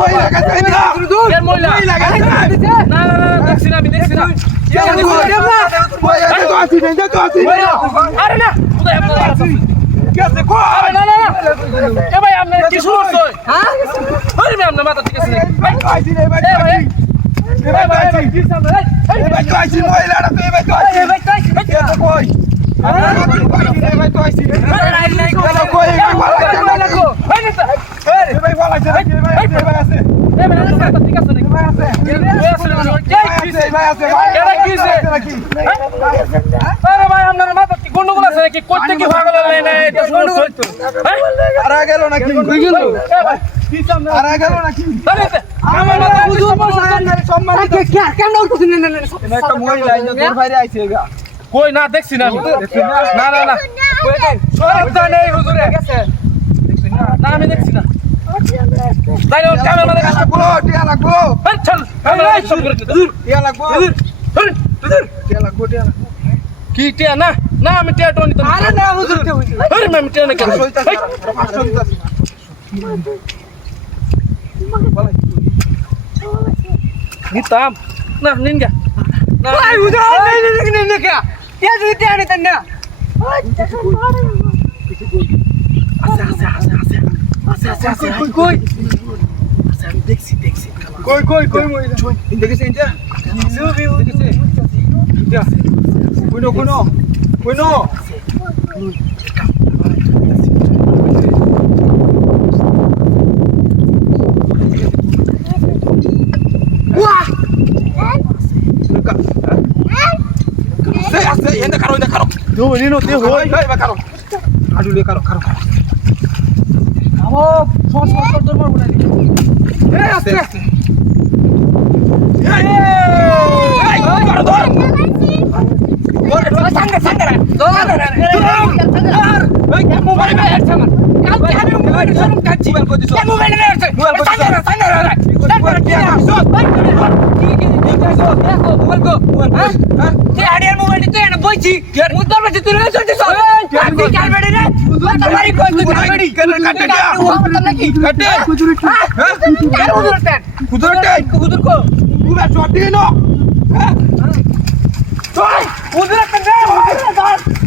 মহিলা কাছে না এর মহিলা কাছে না না দেখছি না আমি দেখছি না তো আসি না তো আসি আরে না কোথায় আপনারা আছেন কেসে কো আরে না এ ভাই আপনি কি শুনছো হ্যাঁ আরে ভাই আপনার মাথা ঠিক আছে ভাই আইছি রে ভাই ভাই কি সামনে ভাই তো আইছি মহিলাটা তো ভাই তো আইছি ভাই কই কেসে কই ভাই তো আইছি নাই কই লাগো ভাই না ভাই ভালো আছে ভাই আছে এ ভাই মাথা ঠিক আছে নাকি ভাই আছে ভাই আছে কেন কি হইছে আরে ভাই আপনার মাথা কি গন্ডগোল আছে নাকি করতে কি পাগল হলেন না এটা শুনছো আরা গেল নাকি কই গেল এ ভাই কি সামনে আরা গেল নাকি আরে আমার মাথা বুঝু সম্মান কেন উঠছিস না একটা মহিলা ইন তোর বাইরে আইছে গা কই না দেখছি না আমি না কই দেন সব জানে হুজুরে গেছে না আমি দেখছি না তাই ওর ক্যামেরা মানে টিয়া লাগবো চল ক্যামেরা সব করে দে টিয়া লাগবো টিয়া লাগবো কি টিয়া না না আমি টিয়া টোনি তো আরে না হুজুর আরে আমি টিয়া না কেন নিতাম না নিনগা না ভাই হুজুর নিন কে টিয়া যদি টিয়া নি তন্না আচ্ছা কই দেখছি কই মহিলা দেখেছেন এটা দেখেছে কোন Ini karo. Tuh, ini no, dia hoy. Baik, karo. Aduh, dia karo. Kamu sos তোর মারবো না আস্তে Udah